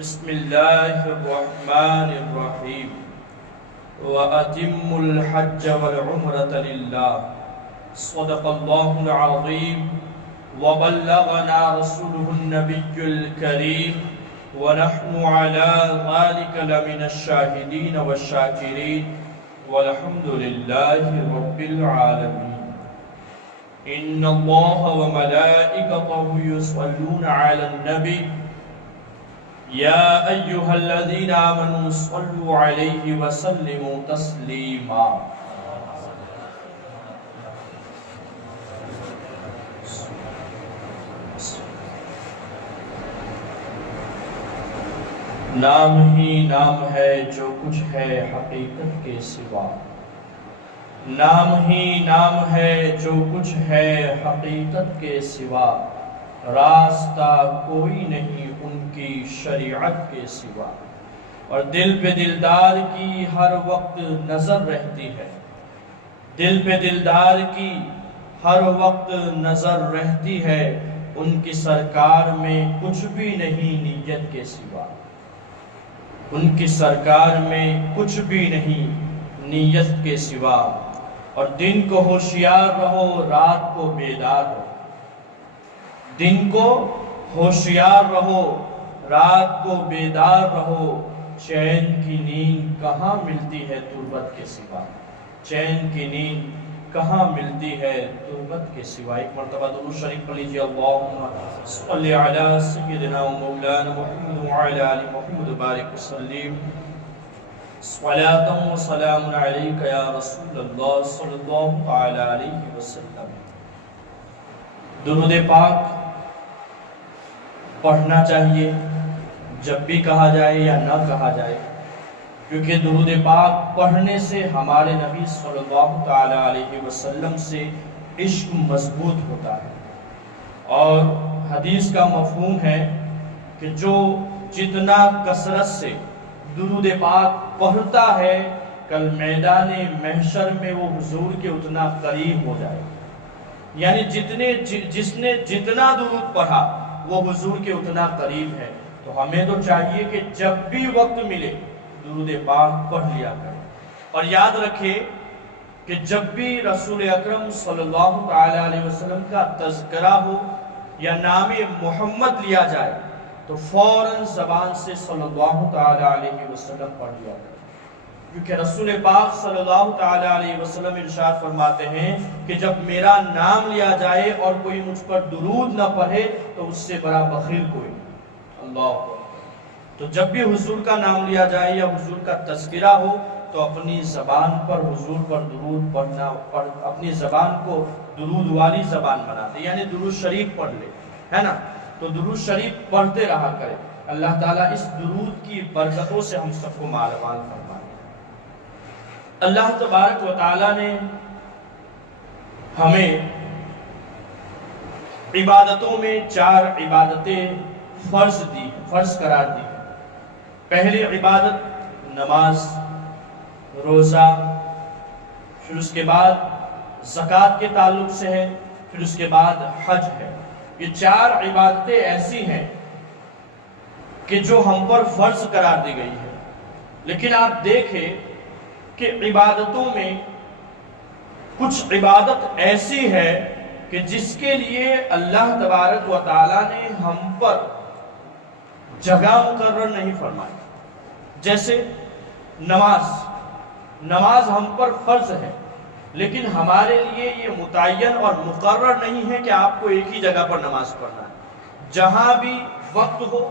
بسم اللہ الرحمن الرحیم وَأَتِمُّ الْحَجَّ وَالْعُمْرَةَ لِلَّهِ صدق اللہ العظیم وبلغنا رسوله النبی الکریم ونحن على ذلك لمن الشاہدین والشاکرین والحمد للہ رب العالمین ان اللہ وملائکته یصلون علی النبی یا ایہا الذین آمنوا صلوا علیہ وسلموا تسلیما۔ نام ہی نام ہے جو کچھ ہے حقیقت کے سوا، نام ہی نام ہے جو کچھ ہے حقیقت کے سوا، راستہ کوئی نہیں ان کی شریعت کے سوا، اور دل پہ دلدار کی ہر وقت نظر رہتی ہے، دل پہ دلدار کی ہر وقت نظر رہتی ہے، ان کی سرکار میں کچھ بھی نہیں نیت کے سوا، ان کی سرکار میں کچھ بھی نہیں نیت کے سوا، اور دن کو ہوشیار رہو رات کو بیدار رہو، دن کو ہوشیار رہو رات کو بیدار رہو، چین کی نیند کہاں ملتی ہے تربت کے سوا، چین کی نیند کہاں ملتی ہے تربت کے سوا۔ ایک مرتبہ درود شریف پڑھ لیجیے، اللہم صلی علی سیدنا و مولانا محمد وعلی آل محمد بارک وسلم، صلاۃ و سلام علیک یا رسول اللہ صلی اللہ علیہ وسلم۔ درود پاک پڑھنا چاہیے جب بھی کہا جائے یا نہ کہا جائے، کیونکہ درود پاک پڑھنے سے ہمارے نبی صلی اللہ تعالی علیہ وسلم سے عشق مضبوط ہوتا ہے، اور حدیث کا مفہوم ہے کہ جو جتنا کثرت سے درود پاک پڑھتا ہے کل میدان محشر میں وہ حضور کے اتنا قریب ہو جائے، یعنی جس نے جتنا درود پڑھا وہ حضور کے اتنا قریب ہے۔ تو ہمیں تو چاہیے کہ جب بھی وقت ملے درود پاک پڑھ لیا کریں، اور یاد رکھیں کہ جب بھی رسول اکرم صلی اللہ علیہ وسلم کا تذکرہ ہو یا نام محمد لیا جائے تو فوراً زبان سے صلی اللہ علیہ وسلم پڑھ لیا کریں، کیونکہ رسول پاک صلی اللہ علیہ وسلم ارشاد فرماتے ہیں کہ جب میرا نام لیا جائے اور کوئی مجھ پر درود نہ پڑھے تو اس سے بڑا بخیل کوئی نہیں۔ اللہ، تو جب بھی حضور کا نام لیا جائے یا حضور کا تذکرہ ہو تو اپنی زبان پر حضور پر درود پڑھنا، اپنی زبان کو درود والی زبان بنا دے، یعنی درود شریف پڑھ لے، ہے نا؟ تو درود شریف پڑھتے رہا کرے۔ اللہ تعالیٰ اس درود کی برکتوں سے ہم سب کو مالا مال فرمائے۔ اللہ تبارک و تعالیٰ نے ہمیں عبادتوں میں 4 عبادتیں فرض قرار دی۔ پہلی عبادت نماز، روزہ، پھر اس کے بعد زکوٰۃ کے تعلق سے ہے، پھر اس کے بعد حج ہے۔ یہ 4 عبادتیں ایسی ہیں کہ جو ہم پر فرض قرار دی گئی ہے، لیکن آپ دیکھیں کہ عبادتوں میں کچھ عبادت ایسی ہے کہ جس کے لیے اللہ تبارک و تعالیٰ نے ہم پر جگہ مقرر نہیں فرمائی، جیسے نماز ہم پر فرض ہے، لیکن ہمارے لیے یہ متعین اور مقرر نہیں ہے کہ آپ کو ایک ہی جگہ پر نماز پڑھنا ہے۔ جہاں بھی وقت ہو،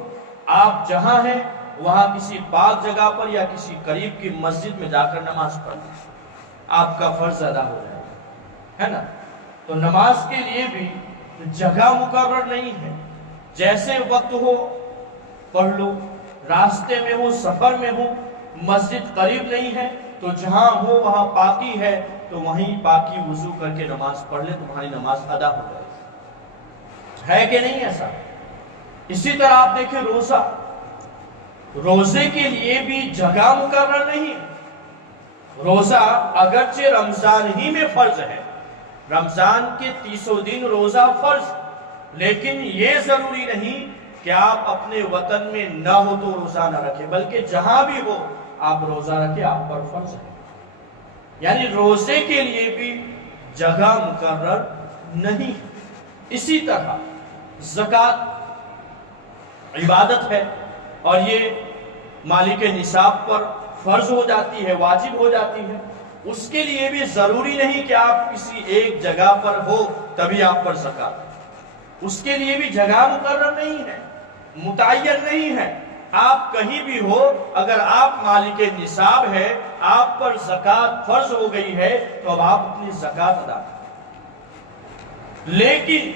آپ جہاں ہیں وہاں کسی پاک جگہ پر یا کسی قریب کی مسجد میں جا کر نماز پڑھنا، آپ کا فرض ادا ہو جائے گا، ہے نا؟ تو نماز کے لیے بھی جگہ مقرر نہیں ہے، جیسے وقت ہو پڑھ لو، راستے میں ہو، سفر میں ہو، مسجد قریب نہیں ہے تو جہاں ہو وہاں پاکی ہے تو وہیں پاکی وضو کر کے نماز پڑھ لے، تمہاری نماز ادا ہو جائے، ہے کہ نہیں ایسا؟ اسی طرح آپ دیکھیں روزے کے لیے بھی جگہ مقرر نہیں ہے۔ روزہ اگرچہ رمضان ہی میں فرض ہے، رمضان کے 30 دن روزہ فرض، لیکن یہ ضروری نہیں کہ آپ اپنے وطن میں نہ ہو تو روزہ نہ رکھیں، بلکہ جہاں بھی ہو آپ روزہ رکھیں، آپ پر فرض ہے۔ یعنی روزے کے لیے بھی جگہ مقرر نہیں۔ اسی طرح زکوٰۃ عبادت ہے اور یہ مالک نصاب پر فرض ہو جاتی ہے، واجب ہو جاتی ہے۔ اس کے لیے بھی ضروری نہیں کہ آپ کسی ایک جگہ پر ہو تبھی آپ پر زکوٰۃ، اس کے لیے بھی جگہ مقرر نہیں ہے، متعین نہیں ہے۔ آپ کہیں بھی ہو، اگر آپ مالک نصاب ہے، آپ پر زکوٰۃ فرض ہو گئی ہے تو اب آپ اپنی زکوٰۃ ادا کریں۔ لیکن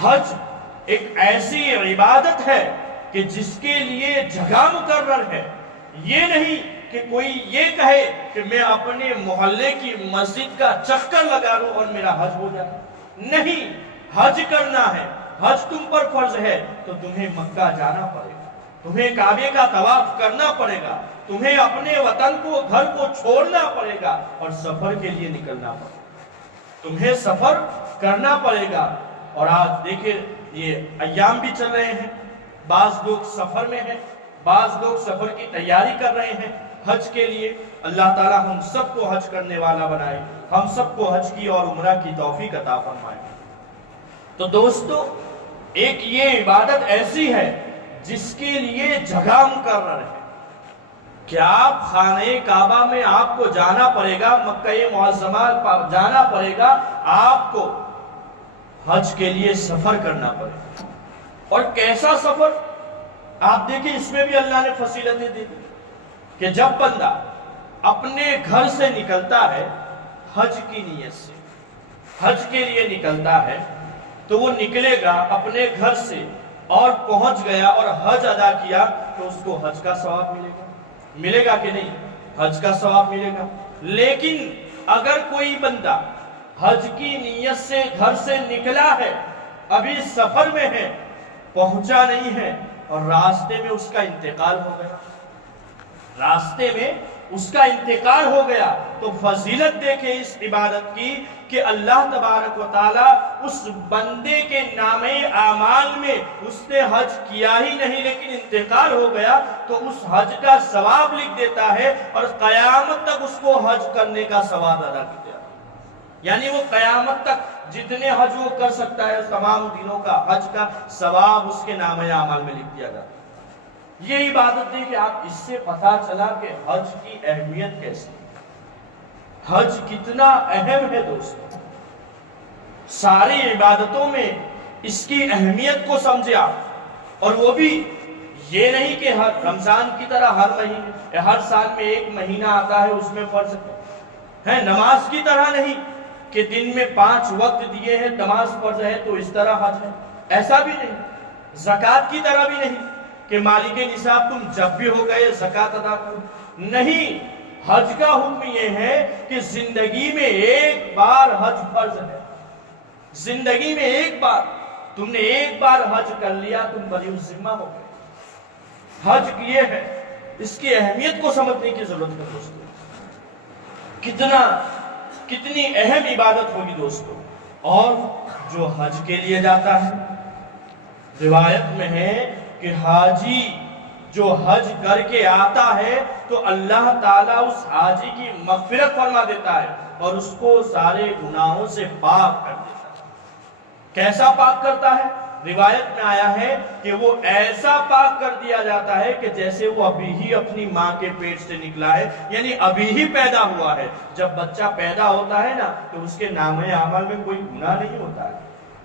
حج ایک ایسی عبادت ہے کہ جس کے لیے جگہ مقرر ہے۔ یہ نہیں کہ کوئی یہ کہے کہ میں اپنے محلے کی مسجد کا چکر لگا لوں اور میرا حج ہو جائے۔ نہیں، حج کرنا ہے، حج تم پر فرض ہے تو تمہیں مکہ جانا پڑے گا، تمہیں کعبے کا طواف کرنا پڑے گا، تمہیں اپنے وطن کو، گھر کو چھوڑنا پڑے گا اور سفر کے لیے نکلنا پڑے گا، تمہیں سفر کرنا پڑے گا۔ اور آج دیکھیں یہ ایام بھی چل رہے ہیں، بعض لوگ سفر میں ہیں، بعض لوگ سفر کی تیاری کر رہے ہیں حج کے لیے۔ اللہ تعالیٰ ہم سب کو حج کرنے والا بنائے، ہم سب کو حج کی اور عمرہ کی توفیق عطا فرمائے۔ تو دوستو، ایک یہ عبادت ایسی ہے جس کے لیے جگہ مقرر ہے کہ آپ خانہ کعبہ میں آپ کو جانا پڑے گا، مکہ معظمہ جانا پڑے گا، آپ کو حج کے لیے سفر کرنا پڑے گا۔ اور کیسا سفر؟ آپ دیکھیں اس میں بھی اللہ نے فصیلتیں دی کہ جب بندہ اپنے گھر سے نکلتا ہے حج کی نیت سے، حج کے لیے نکلتا ہے تو وہ نکلے گا اپنے گھر سے اور پہنچ گیا اور حج ادا کیا تو اس کو حج کا ثواب ملے گا، ملے گا کہ نہیں؟ حج کا ثواب ملے گا۔ لیکن اگر کوئی بندہ حج کی نیت سے گھر سے نکلا ہے، ابھی سفر میں ہے، پہنچا نہیں ہے اور راستے میں اس کا انتقال ہو گیا، راستے میں اس کا انتقال ہو گیا، تو فضیلت دیکھیں اس عبادت کی کہ اللہ تبارک و تعالیٰ اس بندے کے نامہ اعمال میں اس نے حج کیا ہی نہیں لیکن انتقال ہو گیا تو اس حج کا ثواب لکھ دیتا ہے اور قیامت تک اس کو حج کرنے کا ثواب ادا کیا۔ یعنی وہ قیامت تک جتنے حج وہ کر سکتا ہے تمام دنوں کا حج کا ثواب اس کے نامہ اعمال میں لکھ دیا جاتا ہے۔ یہ عبادت ہے کہ آپ اس سے پتہ چلا کہ حج کی اہمیت کیسی ہے، حج کتنا اہم ہے دوستو۔ ساری عبادتوں میں اس کی اہمیت کو سمجھے آپ، اور وہ بھی یہ نہیں کہ ہر رمضان کی طرح ہر مہینے، ہر سال میں ایک مہینہ آتا ہے اس میں فرض ہے، نماز کی طرح نہیں کہ دن میں 5 وقت دیے ہیں، نماز فرض ہے تو اس طرح حج ہے، ایسا بھی نہیں۔ زکوٰۃ کی طرح بھی نہیں کہ مالک نصاب تم جب بھی ہو گئے زکوٰۃ ادا کرو، نہیں۔ حج کا حکم یہ ہے کہ زندگی میں ایک بار حج فرض ہے، زندگی میں ایک بار، تم نے ایک بار حج کر لیا تم بری الذمہ ہو گئے۔ حج یہ ہے، اس کی اہمیت کو سمجھنے کی ضرورت ہے دوستو۔ کتنی اہم عبادت ہوگی دوستو۔ اور جو حج کے لیے جاتا ہے، روایت میں ہے کہ حاجی جو حج کر کے آتا ہے تو اللہ تعالیٰ اس حاجی کی مغفرت فرما دیتا ہے اور اس کو سارے گناہوں سے پاک کر دیتا ہے۔ کیسا پاک کرتا ہے؟ روایت میں آیا ہے کہ وہ ایسا پاک کر دیا جاتا ہے کہ جیسے وہ ابھی ہی اپنی ماں کے پیٹ سے نکلا ہے، یعنی ابھی ہی پیدا ہوا ہے۔ جب بچہ پیدا ہوتا ہے نا تو اس کے نامہ اعمال میں کوئی گناہ نہیں ہوتا ہے،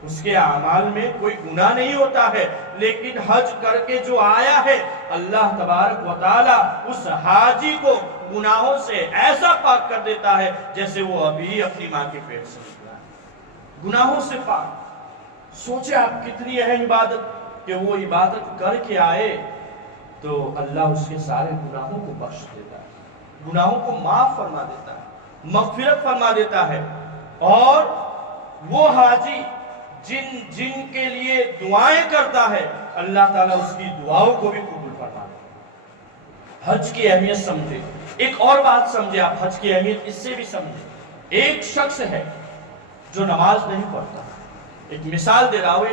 اس کے اعمال میں کوئی گناہ نہیں ہوتا ہے، لیکن حج کر کے جو آیا ہے اللہ تبارک و تعالیٰ اس حاجی کو گناہوں سے ایسا پاک کر دیتا ہے جیسے وہ ابھی اپنی ماں کے پیٹ سے نکلا ہے، گناہوں سے پاک۔ سوچے آپ کتنی اہم عبادت کہ وہ عبادت کر کے آئے تو اللہ اس کے سارے گناہوں کو بخش دیتا ہے، گناہوں کو معاف فرما دیتا ہے، مغفرت فرما دیتا ہے۔ اور وہ حاجی جن کے لیے دعائیں کرتا ہے اللہ تعالیٰ اس کی دعاؤں کو بھی قبول فرما دیتا ہے۔ حج کی اہمیت سمجھے۔ ایک اور بات سمجھے آپ، حج کی اہمیت اس سے بھی سمجھے۔ ایک شخص ہے جو نماز نہیں پڑھتا، ایک مثال دے رہا ہوں،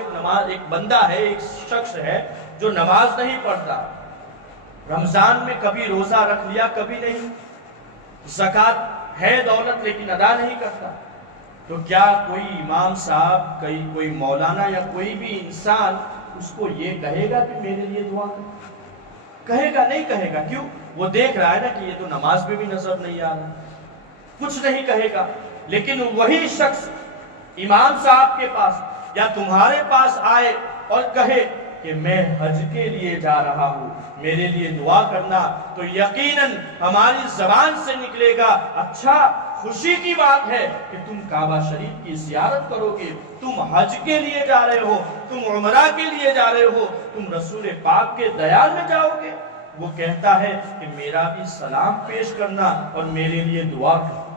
ایک بندہ ہے، ایک شخص ہے جو نماز نہیں پڑھتا، رمضان میں کبھی روزہ رکھ لیا کبھی نہیں، زکوٰۃ ہے دولت لیکن ادا نہیں کرتا، تو کیا کوئی امام صاحب، کوئی مولانا یا کوئی بھی انسان اس کو یہ کہے گا کہ میرے لیے دعا کر؟ کہے گا نہیں کہے گا، کیوں؟ وہ دیکھ رہا ہے نا کہ یہ تو نماز میں بھی نظر نہیں آ رہا، کچھ نہیں کہے گا۔ لیکن وہی شخص امام صاحب کے پاس یا تمہارے پاس آئے اور کہے کہ میں حج کے لیے جا رہا ہوں، میرے لیے دعا کرنا، تو یقیناً ہماری زبان سے نکلے گا، اچھا خوشی کی بات ہے کہ تم کعبہ شریف کی زیارت کرو گے، تم حج کے لیے جا رہے ہو، تم عمرہ کے لیے جا رہے ہو، تم رسول پاک کے دیار میں جاؤ گے۔ وہ کہتا ہے کہ میرا بھی سلام پیش کرنا اور میرے لیے دعا کرنا۔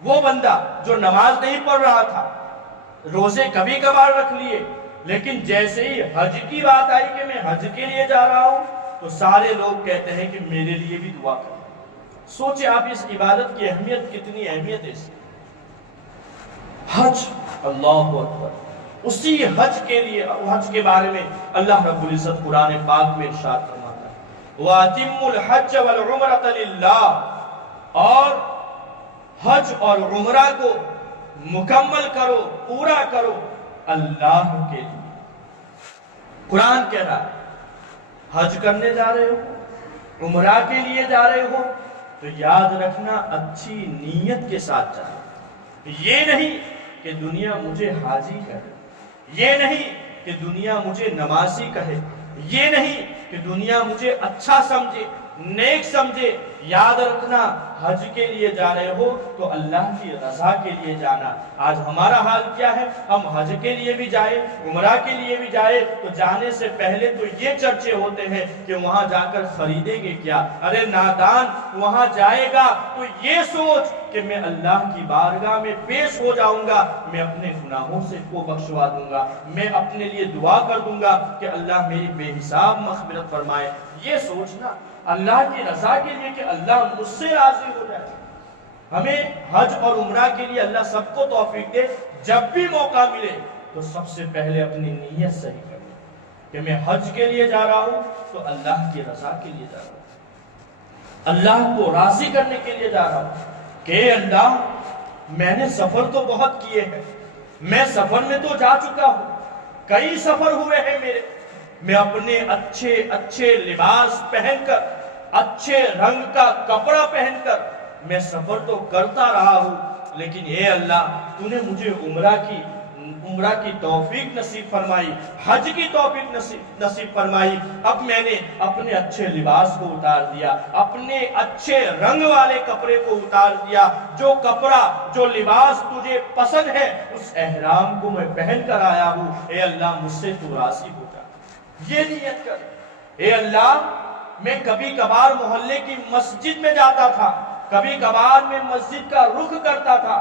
وہ بندہ جو نماز نہیں پڑھ رہا تھا، روزے کبھی کبھار رکھ لیے، لیکن جیسے ہی حج کی بات آئی کہ میں حج کے لیے جا رہا ہوں، تو سارے لوگ کہتے ہیں کہ میرے لیے بھی دعا کریں۔ سوچیں آپ اس عبادت کی اہمیت، کتنی اہمیت ہے اس کی۔ حج، اللہ اکبر، اسی حج کے لیے، حج کے بارے میں اللہ رب العزت قرآن پاک میں ارشاد فرماتا ہے وَأَتِمُّ الْحَجَّ وَالْعُمْرَةَ لِلَّهِ، اور حج اور عمرہ کو مکمل کرو، پورا کرو اللہ کے لیے۔ قرآن کہہ رہا ہے حج کرنے جا رہے ہو، عمرہ کے لیے جا رہے ہو، تو یاد رکھنا اچھی نیت کے ساتھ جانا۔ یہ نہیں کہ دنیا مجھے حاجی کہے، یہ نہیں کہ دنیا مجھے نمازی کہے، یہ نہیں کہ دنیا مجھے اچھا سمجھے، نیک سمجھے۔ یاد رکھنا حج کے لیے جا رہے ہو تو اللہ کی رضا کے لیے جانا۔ آج ہمارا حال کیا ہے؟ ہم حج کے لیے بھی جائے، عمرہ کے لیے بھی جائے، تو جانے سے پہلے تو یہ چرچے ہوتے ہیں کہ وہاں جا کر خریدیں گے کیا۔ ارے نادان، وہاں جائے گا تو یہ سوچ کہ میں اللہ کی بارگاہ میں پیش ہو جاؤں گا، میں اپنے گناہوں سے کو بخشوا دوں گا، میں اپنے لیے دعا کر دوں گا کہ اللہ میری بے حساب مغفرت فرمائے۔ یہ سوچنا اللہ کی رضا کے لیے کہ اللہ مجھ سے راضی ہو جائے۔ ہمیں حج اور عمرہ کے لیے اللہ سب کو توفیق دے۔ جب بھی موقع ملے تو سب سے پہلے اپنی نیت صحیح کریں کہ میں حج کے لیے جا رہا ہوں تو اللہ کی رضا کے لیے جا رہا ہوں، اللہ کو راضی کرنے کے لیے جا رہا ہوں کہ اے اللہ، میں نے سفر تو بہت کیے ہیں، میں سفر میں تو جا چکا ہوں، کئی سفر ہوئے ہیں میرے، میں اپنے اچھے اچھے لباس پہن کر، اچھے رنگ کا کپڑا پہن کر میں سفر تو کرتا رہا ہوں، لیکن اے اللہ، تو نے مجھے عمرہ کی توفیق نصیب فرمائی، حج کی توفیق نصیب فرمائی۔ اب میں نے اپنے اچھے لباس کو اتار دیا، اپنے اچھے رنگ والے کپڑے کو اتار دیا، جو کپڑا، جو لباس تجھے پسند ہے، اس احرام کو میں پہن کر آیا ہوں۔ اے اللہ، مجھ سے تو راضی ہو جا۔ یہ نیت کر، اے اللہ، میں کبھی کبھار محلے کی مسجد میں جاتا تھا، کبھی کبھار میں مسجد کا رخ کرتا تھا،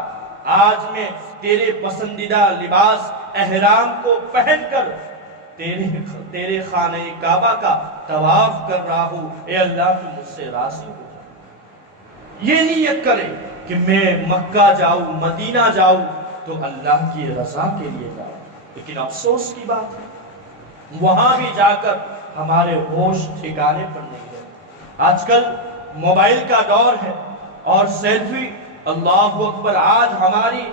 آج میں تیرے پسندیدہ لباس احرام کو پہن کر تیرے خانہ کعبہ کا طواف کر رہا ہوں۔ اے اللہ، تو مجھ سے راضی ہو جا۔ یہ نیت کرے کہ میں مکہ جاؤں، مدینہ جاؤں تو اللہ کی رضا کے لیے جاؤں۔ لیکن افسوس کی بات ہے، وہاں بھی جا کر ہمارے ہوش ٹھکانے پر نہیں ہے۔ آج کل موبائل کا دور ہے اور سیلفی، اللہ اکبر، آج ہماری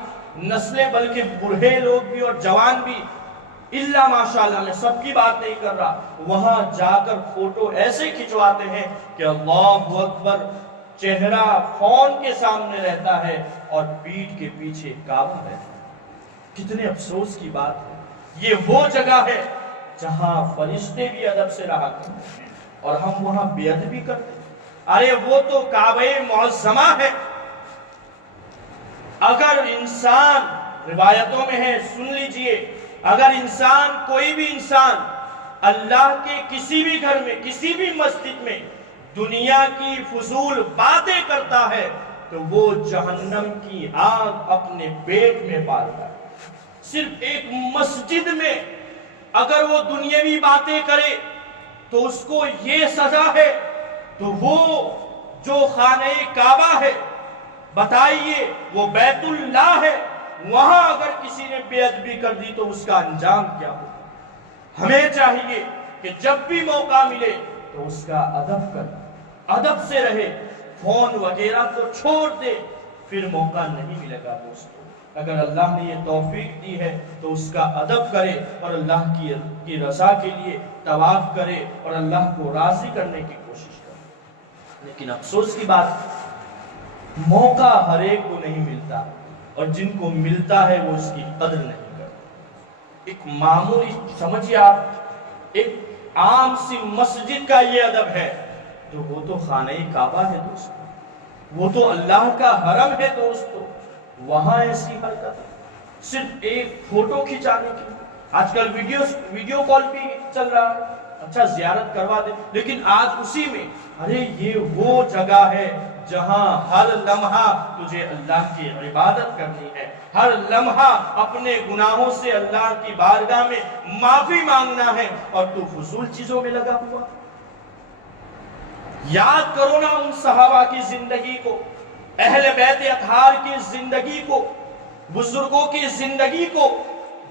نسلیں، بلکہ بوڑھے لوگ بھی اور جوان بھی، اللہ ماشاءاللہ، میں سب کی بات نہیں کر رہا، وہاں جا کر فوٹو ایسے کھنچواتے ہیں کہ اللہ اکبر، چہرہ فون کے سامنے رہتا ہے اور پیٹھ کے پیچھے کعبہ رہتا ہے۔ کتنے افسوس کی بات ہے۔ یہ وہ جگہ ہے جہاں فرشتے بھی ادب سے رہا کرتے ہیں اور ہم وہاں بے ادبی کرتے ہیں۔ ارے وہ تو کعبہ معظمہ ہے۔ اگر انسان، روایتوں میں ہے، سن لیجئے، اگر انسان، کوئی بھی انسان اللہ کے کسی بھی گھر میں، کسی بھی مسجد میں دنیا کی فضول باتیں کرتا ہے تو وہ جہنم کی آگ اپنے پیٹ میں پالتا ہے۔ صرف ایک مسجد میں اگر وہ دنیاوی باتیں کرے تو اس کو یہ سزا ہے، تو وہ جو خانہ کعبہ ہے، بتائیے وہ بیت اللہ ہے، وہاں اگر کسی نے بے ادبی کر دی تو اس کا انجام کیا ہوگا؟ ہمیں چاہیے کہ جب بھی موقع ملے تو اس کا ادب کر، ادب سے رہے، فون وغیرہ کو چھوڑ دے، پھر موقع نہیں ملے گا دوستو۔ اگر اللہ نے یہ توفیق دی ہے تو اس کا ادب کرے اور اللہ کی رضا کے لیے طواف کرے اور اللہ کو راضی کرنے کی کوشش کرے۔ لیکن افسوس کی بات، موقع ہر ایک کو نہیں ملتا، اور جن کو ملتا ہے وہ اس کی قدر نہیں کرتے۔ ایک معمولی سمجھیے آپ، ایک عام سی مسجد کا یہ ادب ہے، تو وہ تو خانہ کعبہ ہے دوستو، وہ تو اللہ کا حرم ہے دوستو، وہاں ایسی حرکت صرف ایک فوٹو کھینچانے کی۔ آج کل ویڈیو کال بھی چل رہا ہے، اچھا زیارت کروا دے، لیکن آج اسی میں ارے یہ وہ جگہ ہے جہاں ہر لمحہ تجھے اللہ کی عبادت کرنی ہے، ہر لمحہ اپنے گناہوں سے اللہ کی بارگاہ میں معافی مانگنا ہے، اور تو فضول چیزوں میں لگا ہوا۔ یاد کرو نا ان صحابہ کی زندگی کو، اہل بیت اطہار کی زندگی کو، بزرگوں کی زندگی کو،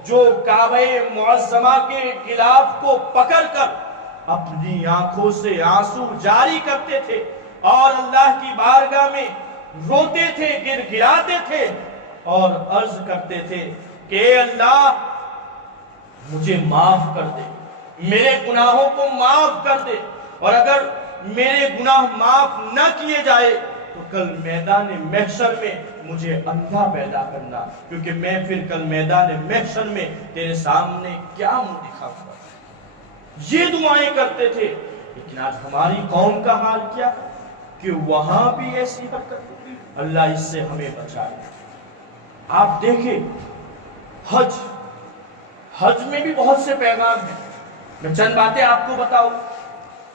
جو کعبہ معظمہ کے غلاف کو پکڑ کر اپنی آنکھوں سے آنسو جاری کرتے تھے اور اللہ کی بارگاہ میں روتے تھے، گر گراتے تھے اور عرض کرتے تھے کہ اے اللہ مجھے معاف کر دے، میرے گناہوں کو معاف کر دے، اور اگر میرے گناہ معاف نہ کیے جائے تو کل میدان محشر میں مجھے اندھا پیدا کرنا، کیونکہ میں پھر کل میدان محشر میں تیرے سامنے کیا منہ دکھاؤں گا۔ یہ دعائیں کرتے تھے، لیکن آج ہماری قوم کا حال کیا ہے کہ وہاں بھی ایسی حرکت ہوتی۔ اللہ اس سے ہمیں بچائے۔ آپ دیکھیں حج میں بھی بہت سے پیغام ہیں، میں چند باتیں آپ کو بتاؤں۔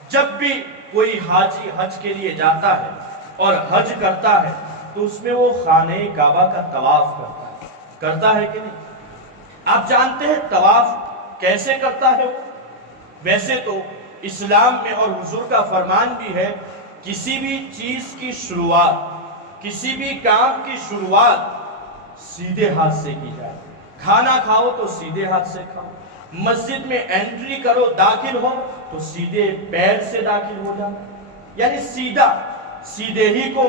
جب بھی کوئی حاجی حج کے لیے جاتا ہے اور حج کرتا ہے تو اس میں وہ خانہ کعبہ کا طواف کرتا ہے کہ نہیں؟ آپ جانتے ہیں طواف کیسے کرتا ہے وہ؟ ویسے تو اسلام میں اور حضور کا فرمان بھی ہے، کسی بھی چیز کی شروعات، کسی بھی کام کی شروعات سیدھے ہاتھ سے کی جائے۔ کھانا کھاؤ تو سیدھے ہاتھ سے کھاؤ، مسجد میں انٹری کرو، داخل ہو تو سیدھے پیر سے داخل ہو جاؤ، یعنی سیدھے ہی کو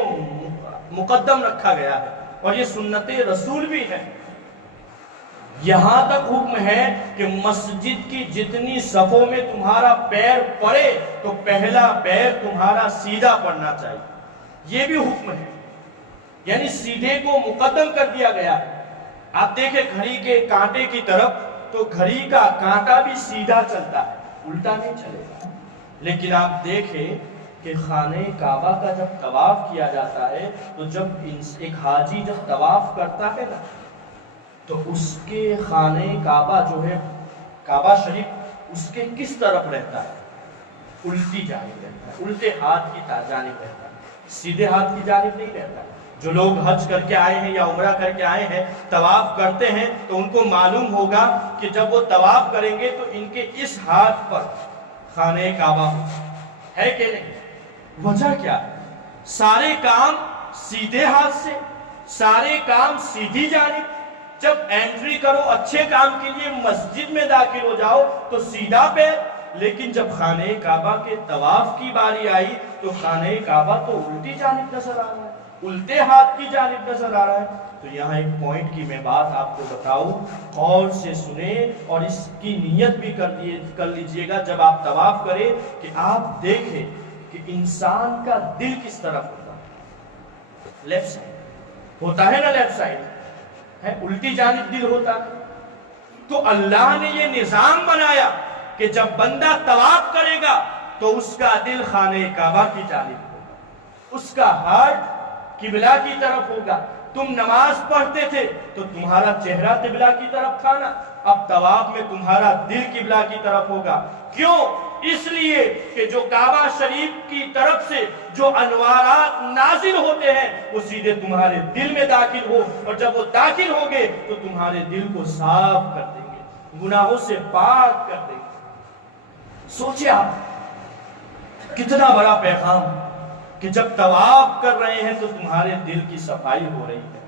مقدم رکھا گیا ہے، اور یہ سنت رسول بھی ہے۔ یہاں تک حکم ہے کہ مسجد کی جتنی صفوں میں تمہارا پیر پڑے تو پہلا پیر تمہارا سیدھا پڑنا چاہیے، یہ بھی حکم ہے، یعنی سیدھے کو مقدم کر دیا گیا ہے۔ آپ دیکھیں گھڑی کے کانٹے کی طرف، تو گھڑی کا کانٹا بھی سیدھا چلتا ہے، الٹا نہیں چلے گا۔ لیکن آپ دیکھیں کہ خانہ کعبہ کا جب طواف کیا جاتا ہے تو جب ایک حاجی جب طواف کرتا ہے نا تو اس کے خانہ کعبہ جو ہے، کعبہ شریف اس کے کس طرف رہتا ہے؟ الٹی جانب رہتا ہے، الٹے ہاتھ کی جانب رہتا ہے، سیدھے ہاتھ کی جانب نہیں رہتا ہے۔ جو لوگ حج کر کے آئے ہیں یا عمرہ کر کے آئے ہیں، طواف کرتے ہیں، تو ان کو معلوم ہوگا کہ جب وہ طواف کریں گے تو ان کے اس ہاتھ پر خانہ کعبہ ہے کہ نہیں؟ وجہ کیا ہے؟ سارے کام سیدھے ہاتھ سے، سارے کام سیدھی جانب۔ جب انٹری کرو اچھے کام کے لیے مسجد میں داخل ہو جاؤ تو سیدھا پیر، لیکن جب خانہ کعبہ کے طواف کی باری آئی تو خانہ کعبہ تو الٹی جانب نظر آ رہا ہے، الٹے ہاتھ کی جانب نظر آ رہا ہے۔ تو یہاں ایک پوائنٹ کی میں بات آپ کو بتاؤں، غور سے سنیں اور اس کی نیت بھی کر لیجئے گا جب آپ طواف کریں، کہ آپ دیکھیں کہ انسان کا دل کس طرف ہوتا ہے؟ لیفٹ سائڈ ہوتا ہے نا، لیفٹ سائڈ ہے، الٹی جانب دل ہوتا ہے۔ تو اللہ نے یہ نظام بنایا کہ جب بندہ طواف کرے گا تو اس کا دل خانہ کعبہ کی جانب ہوگا، اس کا ہارٹ قبلہ کی طرف ہوگا۔ تم نماز پڑھتے تھے تو تمہارا چہرہ قبلہ کی طرف تھا نا، اب طواف میں تمہارا دل قبلہ کی طرف ہوگا۔ کیوں؟ اس لیے کہ جو کعبہ شریف کی طرف سے جو انوارات نازل ہوتے ہیں وہ سیدھے تمہارے دل میں داخل ہو، اور جب وہ داخل ہوگے تو تمہارے دل کو صاف کر دیں گے، گناہوں سے پاک کر دیں گے۔ سوچیں آپ کتنا بڑا پیغام کہ جب طواف کر رہے ہیں تو تمہارے دل کی صفائی ہو رہی ہے،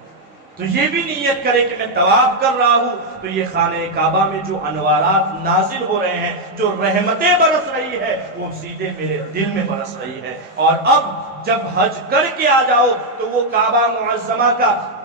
تو یہ بھی نیت کرے کہ میں طواف کر رہا ہوں تو یہ خانہ کعبہ میں جو انوارات نازل ہو رہے ہیں، جو رحمتیں برس رہی ہے، وہ سیدھے میرے دل میں برس رہی ہے۔ اور اب جب حج کر کے آ جاؤ تو وہ کعبہ معظمہ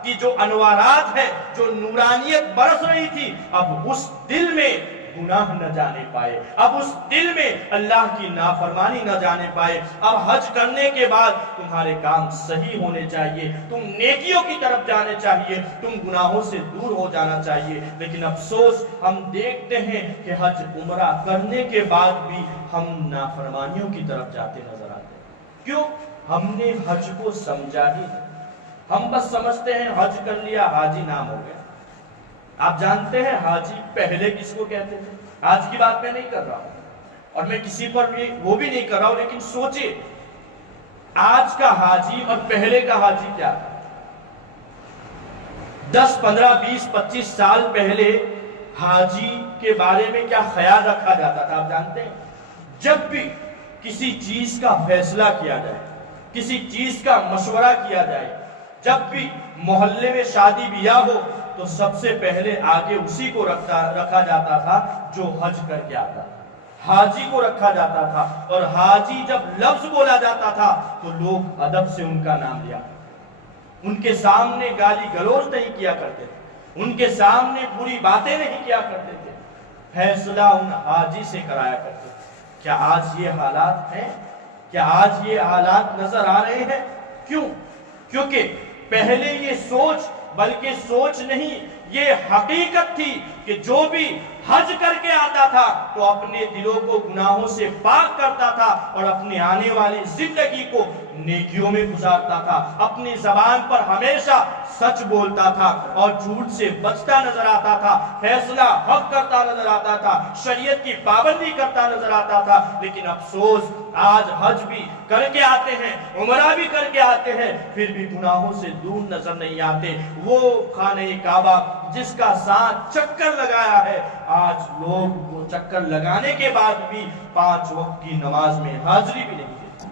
کی جو انوارات ہے، جو نورانیت برس رہی تھی، اب اس دل میں گناہ نہ جانے پائے، اب اس دل میں اللہ کی نافرمانی نہ جانے پائے۔ اب حج کرنے کے بعد تمہارے کام صحیح ہونے چاہیے، تم نیکیوں کی طرف جانے چاہیے، تم گناہوں سے دور ہو جانا چاہیے۔ لیکن افسوس ہم دیکھتے ہیں کہ حج عمرہ کرنے کے بعد بھی ہم نافرمانیوں کی طرف جاتے نظر آتے ہیں۔ کیوں؟ ہم نے حج کو سمجھا ہی نہیں۔ ہم بس سمجھتے ہیں حج کر لیا، حاجی نام ہو گیا۔ آپ جانتے ہیں حاجی پہلے کس کو کہتے تھے؟ آج کی بات میں نہیں کر رہا ہوں اور میں کسی پر بھی وہ بھی نہیں کر رہا ہوں، لیکن سوچے آج کا حاجی اور پہلے کا حاجی کیا تھا؟ 10 15 20 25 سال پہلے حاجی کے بارے میں کیا خیال رکھا جاتا تھا آپ جانتے ہیں؟ جب بھی کسی چیز کا فیصلہ کیا جائے، کسی چیز کا مشورہ کیا جائے، جب بھی محلے میں شادی بیاہ ہو تو سب سے پہلے آگے اسی کو رکھا جاتا تھا جو حج کر کے آتا تھا، حاجی کو رکھا جاتا تھا۔ اور حاجی جب لفظ بولا جاتا تھا تو لوگ ادب سے ان کا نام لیا، ان کے سامنے گالی گلوچ نہیں کیا کرتے تھے، ان کے سامنے بری باتیں نہیں کیا کرتے تھے، فیصلہ ان حاجی سے کرایا کرتے تھے۔ کیا آج یہ حالات ہیں؟ کیا آج یہ حالات نظر آ رہے ہیں؟ کیوں؟ کیونکہ پہلے یہ سوچ، بلکہ سوچ نہیں، یہ حقیقت تھی کہ جو بھی حج کر کے آتا تھا تو اپنے دلوں کو گناہوں سے پاک کرتا تھا اور اپنی آنے والی زندگی کو نیکیوں میں گزارتا تھا، اپنی زبان پر ہمیشہ سچ بولتا تھا اور جھوٹ سے بچتا نظر آتا تھا، فیصلہ حق کرتا نظر آتا تھا، شریعت کی پابندی کرتا نظر آتا تھا۔ لیکن افسوس آج حج بھی کر کے آتے ہیں، عمرہ بھی کر کے آتے ہیں، پھر بھی گناہوں سے دور نظر نہیں آتے۔ وہ خانہ کعبہ جس کا 7 چکر لگایا ہے، آج لوگ وہ چکر لگانے کے بعد بھی 5 وقت کی نماز میں حاضری بھی نہیں دیتے۔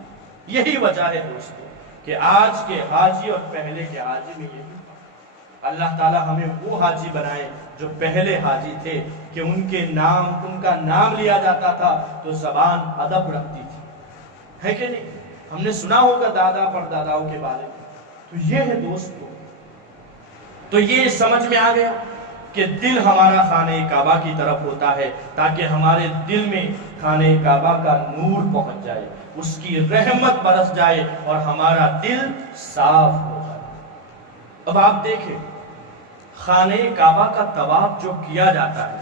یہی وجہ ہے دوستو کہ آج کے حاجی اور پہلے کے حاجی میں یہی اللہ تعالی ہمیں وہ حاجی بنائے جو پہلے حاجی تھے کہ ان کا نام لیا جاتا تھا تو زبان ادب رکھتی تھی، ہے کہ نہیں؟ ہم نے سنا ہوگا دادا پر داداؤں کے بارے میں۔ تو یہ ہے دوستو، تو یہ سمجھ میں آ گیا کہ دل ہمارا خانہ کعبہ کی طرف ہوتا ہے تاکہ ہمارے دل میں خانہ کعبہ کا نور پہنچ جائے، اس کی رحمت برس جائے اور ہمارا دل صاف ہو جائے۔ اب آپ دیکھیں خانہ کعبہ کا طواف جو کیا جاتا ہے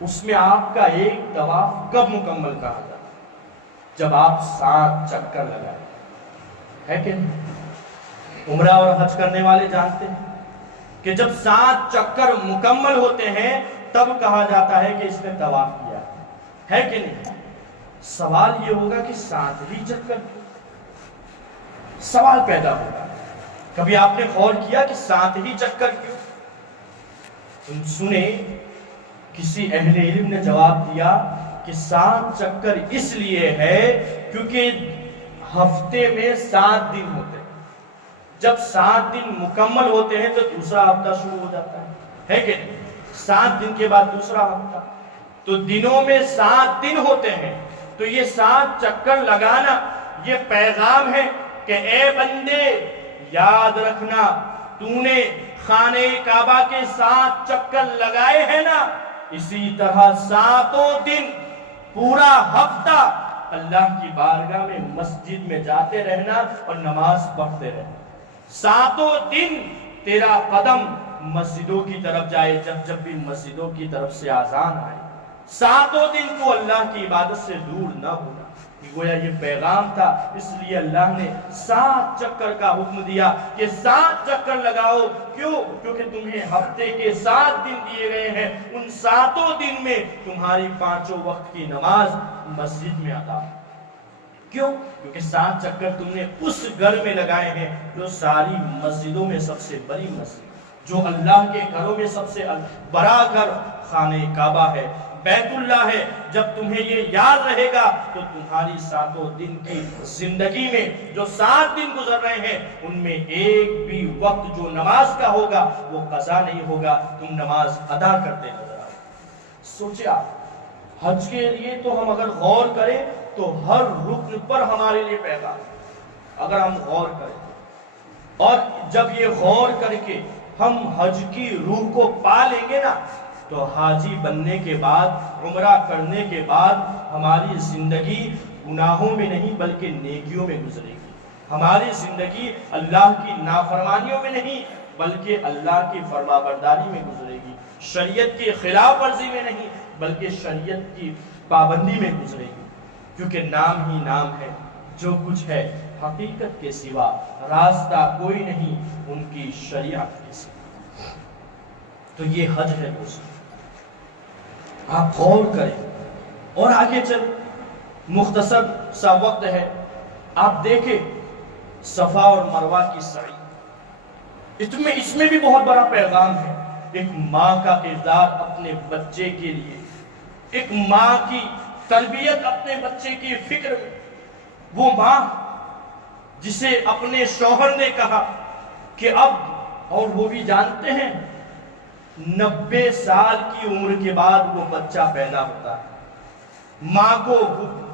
اس میں آپ کا ایک طواف کب مکمل کہا جاتا ہے؟ جب آپ 7 چکر لگائیں، ہے کہ نہیں؟ عمرہ اور حج کرنے والے جانتے ہیں کہ جب 7 چکر مکمل ہوتے ہیں تب کہا جاتا ہے کہ اس نے طواف کیا ہے کہ نہیں؟ سوال یہ ہوگا کہ 7ویں چکر کیوں؟ سوال پیدا ہوگا، کبھی آپ نے غور کیا کہ 7ویں چکر کیوں؟ سنیں، کسی اہل علم نے جواب دیا کہ 7 چکر اس لیے ہے کیونکہ ہفتے میں 7 دن ہوتے ہیں، جب 7 دن مکمل ہوتے ہیں تو دوسرا ہفتہ شروع ہو جاتا ہے کہ نہیں؟ 7 دن کے بعد دوسرا ہفتہ، تو دنوں میں 7 دن ہوتے ہیں۔ تو یہ 7 چکر لگانا یہ پیغام ہے کہ اے بندے یاد رکھنا، تو نے خانہ کعبہ کے 7 چکر لگائے ہیں نا، اسی طرح 7 دن پورا ہفتہ اللہ کی بارگاہ میں مسجد میں جاتے رہنا اور نماز پڑھتے رہنا۔ 7 دن تیرا قدم مسجدوں کی طرف جائے، جب بھی مسجدوں کی طرف سے اذان آئے، 7 دن کو اللہ کی عبادت سے دور نہ ہونا۔ گویا یہ پیغام تھا، اس لیے اللہ نے 7 چکر کا حکم دیا کہ 7 چکر لگاؤ۔ کیوں؟ کیونکہ تمہیں ہفتے کے 7 دن دیے گئے ہیں، ان 7 دن میں تمہاری 5 وقت کی نماز مسجد میں ادا۔ کیوں؟ کیونکہ 7 چکر تم نے اس گھر میں لگائے ہیں جو ساری مسجدوں میں سب سے بڑی مسجد، جو اللہ کے گھروں میں سب سے بڑا گھر خانہ کعبہ ہے، بیت اللہ ہے، جب تمہیں یہ یاد رہے گا تو تمہاری 7 دن کی زندگی میں جو 7 دن گزر رہے ہیں ان میں ایک بھی وقت جو نماز کا ہوگا وہ قضا نہیں ہوگا، تم نماز ادا کرتے نظر آئے۔ سوچے آپ، حج کے لیے تو ہم اگر غور کریں تو ہر رکن پر ہمارے لیے پیغام ہے۔ اگر ہم غور کریں اور جب یہ غور کر کے ہم حج کی روح کو پا لیں گے نا تو حاجی بننے کے بعد، عمرہ کرنے کے بعد ہماری زندگی گناہوں میں نہیں بلکہ نیکیوں میں گزرے گی۔ ہماری زندگی اللہ کی نافرمانیوں میں نہیں بلکہ اللہ کی فرمانبرداری میں گزرے گی، شریعت کی خلاف ورزی میں نہیں بلکہ شریعت کی پابندی میں گزرے گی، کیونکہ نام ہی نام ہے، جو کچھ ہے حقیقت کے سوا راستہ کوئی نہیں ان کی شریعت کے سوا۔ تو یہ حج ہے دوستو، آپ غور کریں اور آگے چل، مختصر سا وقت ہے، آپ دیکھیں صفا اور مروہ کی سعی، اس میں بھی بہت بڑا پیغام ہے۔ ایک ماں کا کردار اپنے بچے کے لیے، ایک ماں کی تربیت اپنے بچے کی فکر میں، وہ ماں جسے اپنے شوہر نے کہا کہ اب، اور وہ بھی جانتے ہیں 90 سال کی عمر کے بعد وہ بچہ پیدا ہوتا ہے، ماں کو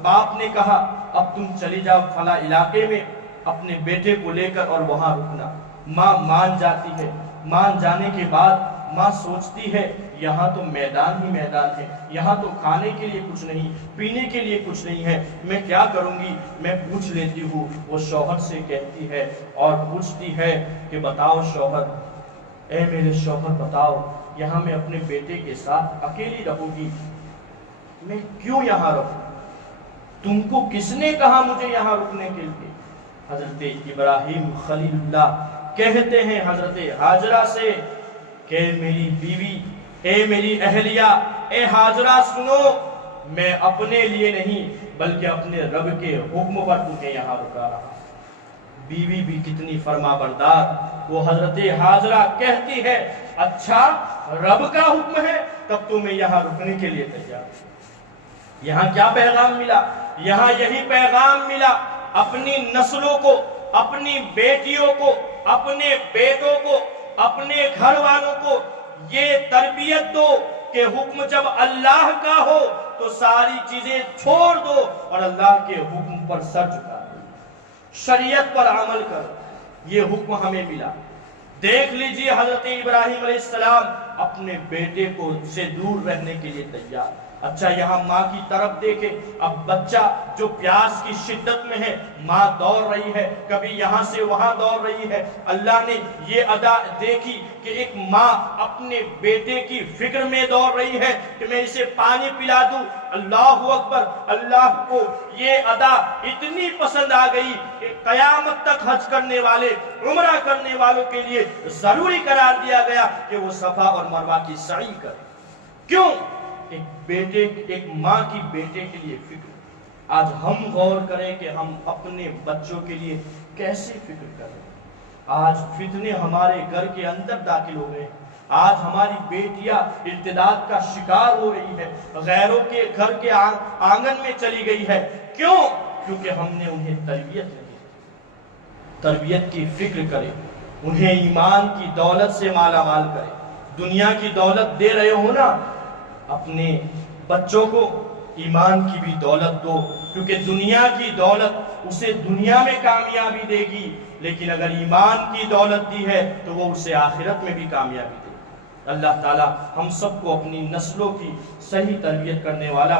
باپ نے کہا اب تم چلی جاؤ فلاں علاقے میں اپنے بیٹے کو لے کر اور وہاں رکنا، ماں مان جاتی ہے۔ مان جانے کے بعد ماں سوچتی ہے یہاں تو میدان ہی میدان ہے، یہاں تو کھانے کے لیے کچھ نہیں، پینے کے لیے کچھ نہیں ہے، میں کیا کروں گی، میں پوچھ لیتی ہوں۔ وہ شوہر سے کہتی ہے اور پوچھتی ہے کہ بتاؤ شوہر، اے میرے شوہر بتاؤ، یہاں میں اپنے بیٹے کے ساتھ اکیلی رہوں گی، میں کیوں یہاں رہوں، تم کو کس نے کہا مجھے یہاں رکنے کے لیے؟ حضرت ابراہیم خلیل اللہ کہتے ہیں حضرت ہاجرہ سے کہ میری بیوی، اے میری اہلیہ، اے ہاجرہ سنو، میں اپنے لیے نہیں بلکہ اپنے رب کے حکم پر تمہیں یہاں رکا رہا۔ بیوی بھی کتنی فرما بردار، وہ حضرت ہاجرہ کہتی ہے اچھا رب کا حکم ہے تب تو میں یہاں رکنے کے لیے تیار ہوں۔ یہاں کیا پیغام ملا؟ یہاں یہی پیغام ملا، اپنی نسلوں کو، اپنی بیٹیوں کو، اپنے بیٹوں کو، اپنے گھر والوں کو یہ تربیت دو کہ حکم جب اللہ کا ہو تو ساری چیزیں چھوڑ دو اور اللہ کے حکم پر سر جھکا دو، شریعت پر عمل کرو۔ یہ حکم ہمیں ملا۔ دیکھ لیجئے حضرت ابراہیم علیہ السلام اپنے بیٹے کو سے دور رہنے کے لیے تیار۔ اچھا یہاں ماں کی طرف دیکھیں، اب بچہ جو پیاس کی شدت میں ہے، ماں دوڑ رہی ہے، کبھی یہاں سے وہاں دوڑ رہی ہے۔ اللہ نے یہ ادا دیکھی کہ ایک ماں اپنے بیٹے کی فکر میں دوڑ رہی ہے کہ میں اسے پانی پلا دوں۔ اللہ اکبر، اللہ کو یہ ادا اتنی پسند آ گئی کہ قیامت تک حج کرنے والے، عمرہ کرنے والوں کے لیے ضروری قرار دیا گیا کہ وہ صفا اور مروہ کی سعی کریں۔ کیوں؟ ایک ماں کی بیٹے کے لیے فکر۔ آج ہم غور کریں کہ ہم اپنے بچوں کے لیے کیسے فکر کریں۔ آج فتنے ہمارے گھر کے اندر داخل ہو گئے، آج ہماری بیٹیاں ارتداد کا شکار ہو رہی ہے، غیروں کے گھر کے آنگن میں چلی گئی ہے۔ کیوں؟ کیونکہ ہم نے انہیں تربیت نہیں دی۔ تربیت کی فکر کریں، انہیں ایمان کی دولت سے مالا مال کریں۔ دنیا کی دولت دے رہے ہو نا، اپنے بچوں کو ایمان کی بھی دولت دو، کیونکہ دنیا کی دولت اسے دنیا میں کامیابی دے گی، لیکن اگر ایمان کی دولت دی ہے تو وہ اسے آخرت میں بھی کامیابی دے گی۔ اللہ تعالی ہم سب کو اپنی نسلوں کی صحیح تربیت کرنے والا بنا